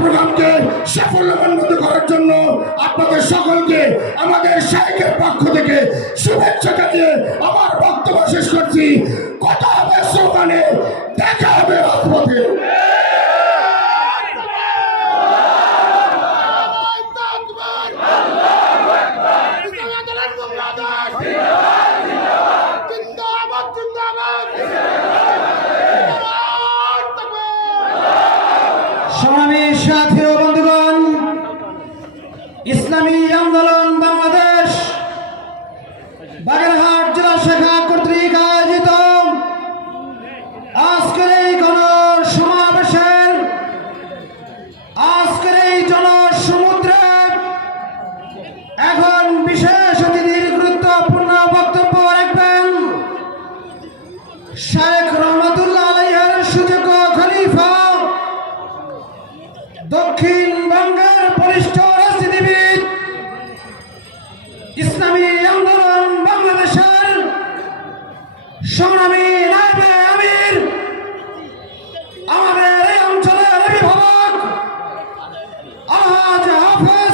প্রোগ্রামকে সাফল্যমণ্ডিত করার জন্য আপনাদের সকলকে, আমাদের সাইকের পক্ষ থেকে শুভেচ্ছা জানিয়ে আমার বক্তব্য শেষ করছি। কথা হবে সোমানে দেখা হবে রাজপথে। সাথী বন্ধুগণ ইসলামী আন্দোলন দক্ষিণবঙ্গের বরিষ্ঠ রাজনীতিবিদ, ইসলামী আন্দোলন বাংলাদেশের সংগ্রামী নাইবে আমির, আমাদের এই অঞ্চলের অভিভাবক আজ হাফেজ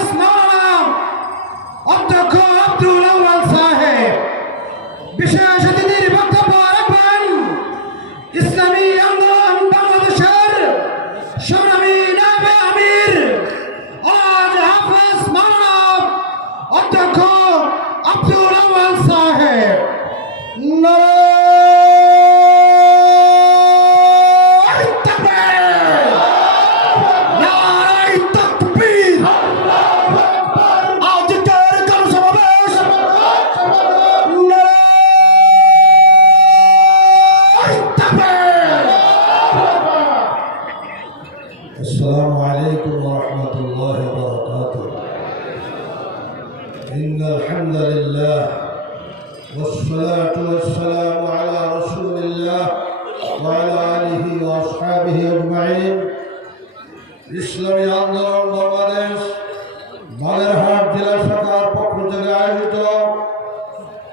বাগেরহাট জেলা শাখার পক্ষ থেকে আয়োজিত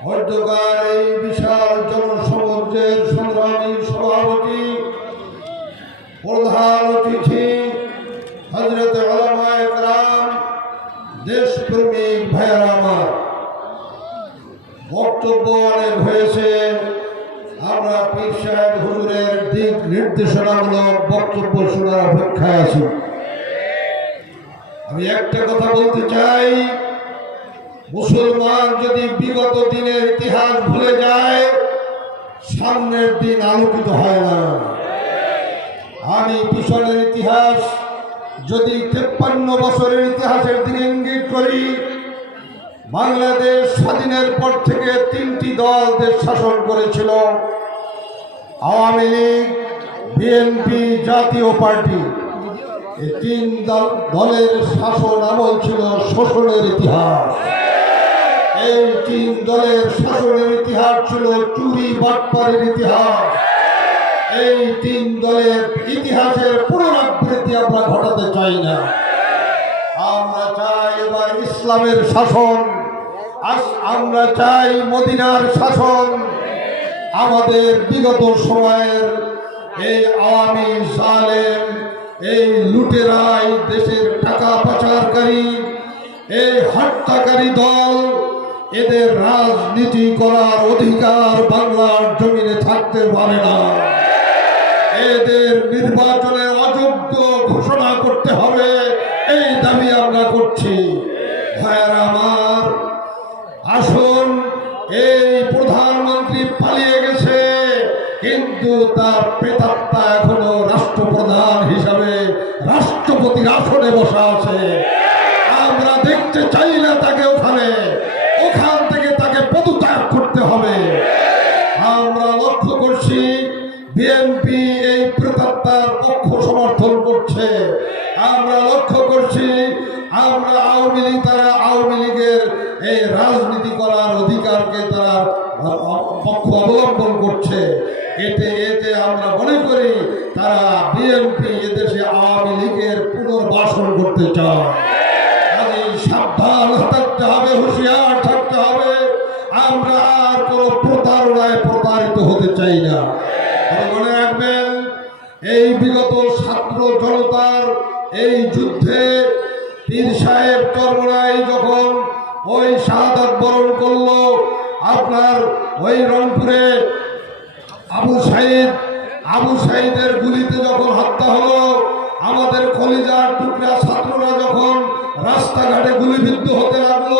মধ্যকার এই বিশাল জনসমুদ্রের সংগ্রামী সভাপতি, প্রধান অতিথি হজরত আলমায় রাম দেশপ্রেমিক ভাইয়ার বক্তব্য অনেক হয়েছে। আমরা পীর সাহেব হুজুরের দিক নির্দেশনামূলক বক্তব্য শোনার অপেক্ষায় আছি। আমি একটা কথা বলতে চাই। মুসলমান যদি বিগত দিনের ইতিহাস ভুলে যায়, সামনের দিন আলোকিত হয় না। আমি পিছনের ইতিহাস যদি তেপ্পান্ন বছরের ইতিহাসের দিকে ইঙ্গিত করি, বাংলাদেশ স্বাধীনের পর থেকে তিনটি দল দেশ শাসন করেছিল। আওয়ামী লীগ, বিএনপি, জাতীয় পার্টি। এই তিন দল- দলের শাসন আমল ছিল শোষণের ইতিহাস। এই তিন দলের শাসনের ইতিহাস ছিল চুরি বাটপারের ইতিহাস। এই তিন দলের ইতিহাসের পুনরাবৃত্তি আমরা ঘটাতে চাই না। আমরা চাই এবার ইসলামের শাসন। আমরা চাই মদিনার শাসন। আমাদের বিগত সময়ের এই আওয়ামী সালেম এই লুটেরাই দেশের টাকা পাচারকারী, এই হত্যাকারী দল, এদের রাজনীতি করার অধিকার বাংলার জমিনে থাকতে পারে না। এদের নির্বাচনে অযোগ্য ঘোষণা করতে হবে, এই দাবি আমরা করছি। ভাইয়ারা আমার, আসুন, এই প্রধানমন্ত্রী পালিয়ে গেছে, কিন্তু তার প্রেতাত্মা এখনও হিসাবে আসনে বসা আছে। আমরা দেখতে চাই না তাকে ওখানে। ওখান থেকে তাকে পদত্যাগ করতে হবে। আমরা লক্ষ্য করছি বিএনপি এই প্রেতাত্মার পক্ষ সমর্থন করছে। আমরা লক্ষ্য করছি, আমরা আওয়ামী লীগ, তারা আওয়ামী লীগের এই রাজনীতি করার অধিকারকে তারা পক্ষ অবলম্বন করছে। এতে এতে আমরা মনে করি, তারা বিএনপি এদেশে করতে চায় সাবধান থাকতে হবে, হুঁশিয়ার থাকতে হবে। আমরা আর কোনো প্রতারণায় প্রতারিত হতে চাই না। মনে রাখবেন, এই বিগত ছাত্র জনতার এই যুদ্ধে পীর সাহেব চরমরাই যখন ওই শাহাদাত বরণ করল, আপনার ওই রংপুরে আবু সাইদ, আবু সাইদের গুলিতে যখন হত্যা হলো আমাদের কলিজার টুকরা ছাত্ররা যখন রাস্তাঘাটে গুলিবিদ্ধ হতে লাগল,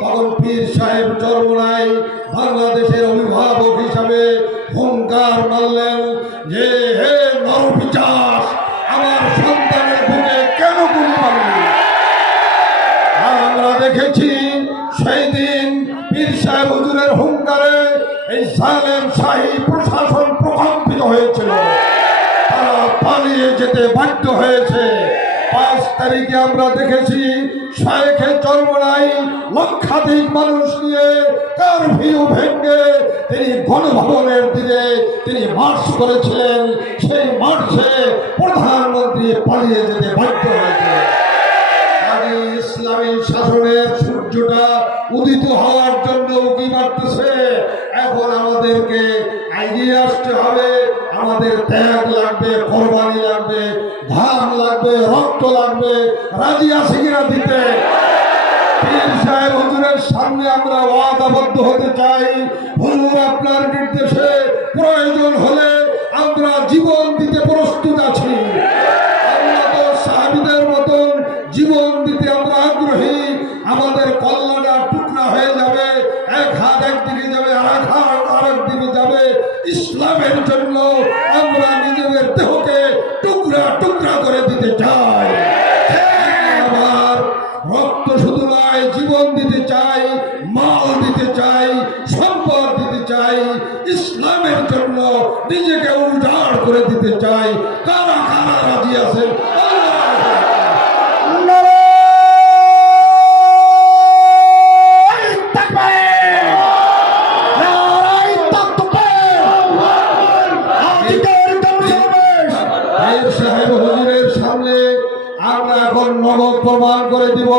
তখন পীর সাহেব চরমনাই বাংলাদেশের অভিভাবক হিসাবে হুঙ্কার মারলেন যে, হে নরপিচাস আমার সন্তানের বুকে কেন গুলি মারলি? আমরা দেখেছি সেই দিন পীর সাহেব হুজুরের হুঙ্কারে এই সালেম শাহী প্রশাসন প্রকম্পিত হয়েছিল। পালিয়ে যেতে বাধ্য হয়েছে। পাঁচ তারিখে আমরা দেখেছি শায়েখে চরমনাই লক্ষাধিক মানুষ নিয়ে কারফিউ ভেঙ্গে তিনি গণভবনের দিকে তিনি মার্চ করেছিলেন। সেই মার্চে প্রধানমন্ত্রী পালিয়ে যেতে বাধ্য হয়েছে ইসলামী শাসনের সূর্যটা উদিত হওয়ার জন্য উকি মারতেছে এখন আমাদেরকে এগিয়ে আসতে হবে। আমাদের ত্যাগ লাগবে, কোরবানি লাগবে ঘাম লাগবে, রক্ত লাগবে। রাজি আছে কিনা দিতে? সাহেব সামনে আমরা ওয়াদাবদ্ধ হতে চাই। হুজুর আপনার নির্দেশে প্রয়োজন হলে আমরা জীবন দিতে প্রস্তুত আছি। ইসলামের জন্য আমরা নিজেদের দেহকে টুকরা টুকরা করে দিতে চাই। রক্ত শুধু নয়, জীবন দিতে চাই, মাল দিতে চাই, সম্পদ দিতে চাই, ইসলামের জন্য নিজেকে উজাড় করে দিতে চাই। কারা কারা রাজি আছেন? নগদ প্রমাণ করে দিব।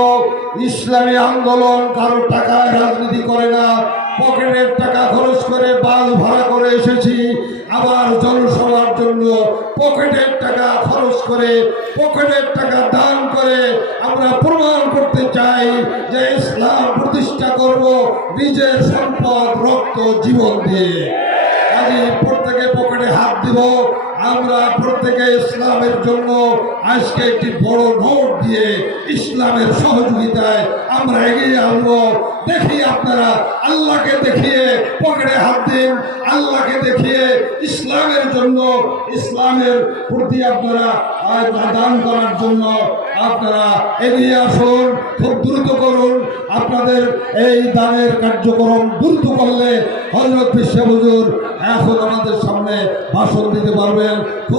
ইসলামী আন্দোলন কারও টাকায় রাজনীতি করে না। পকেটের টাকা খরচ করে বাস ভাড়া করে এসেছি। আবার জনসভার জন্য পকেটের টাকা খরচ করে, পকেটের টাকা দান করে আমরা প্রমাণ করতে চাই যে ইসলাম প্রতিষ্ঠা করব নিজের সম্পদ, রক্ত, জীবন দিয়ে। আজ প্রত্যেকে পকেটে হাত দিব। আমরা প্রত্যেকে ইসলামের জন্য আজকে একটি বড় নোট দিয়ে ইসলামের সহযোগিতায় আমরা এগিয়ে আনব দেখি আপনারা, আল্লাহকে দেখিয়ে পকেটে হাত দিন, আল্লাহকে দেখিয়ে ইসলামের জন্য, ইসলামের প্রতি আপনারা দান করার জন্য আপনারা এগিয়ে আসুন, খুব দ্রুত করুন। আপনাদের এই দানের কার্যক্রম দ্রুত করলে হজরত বিশ্ব হুজুর এখন আমাদের সামনে ভাষণ দিতে পারবেন।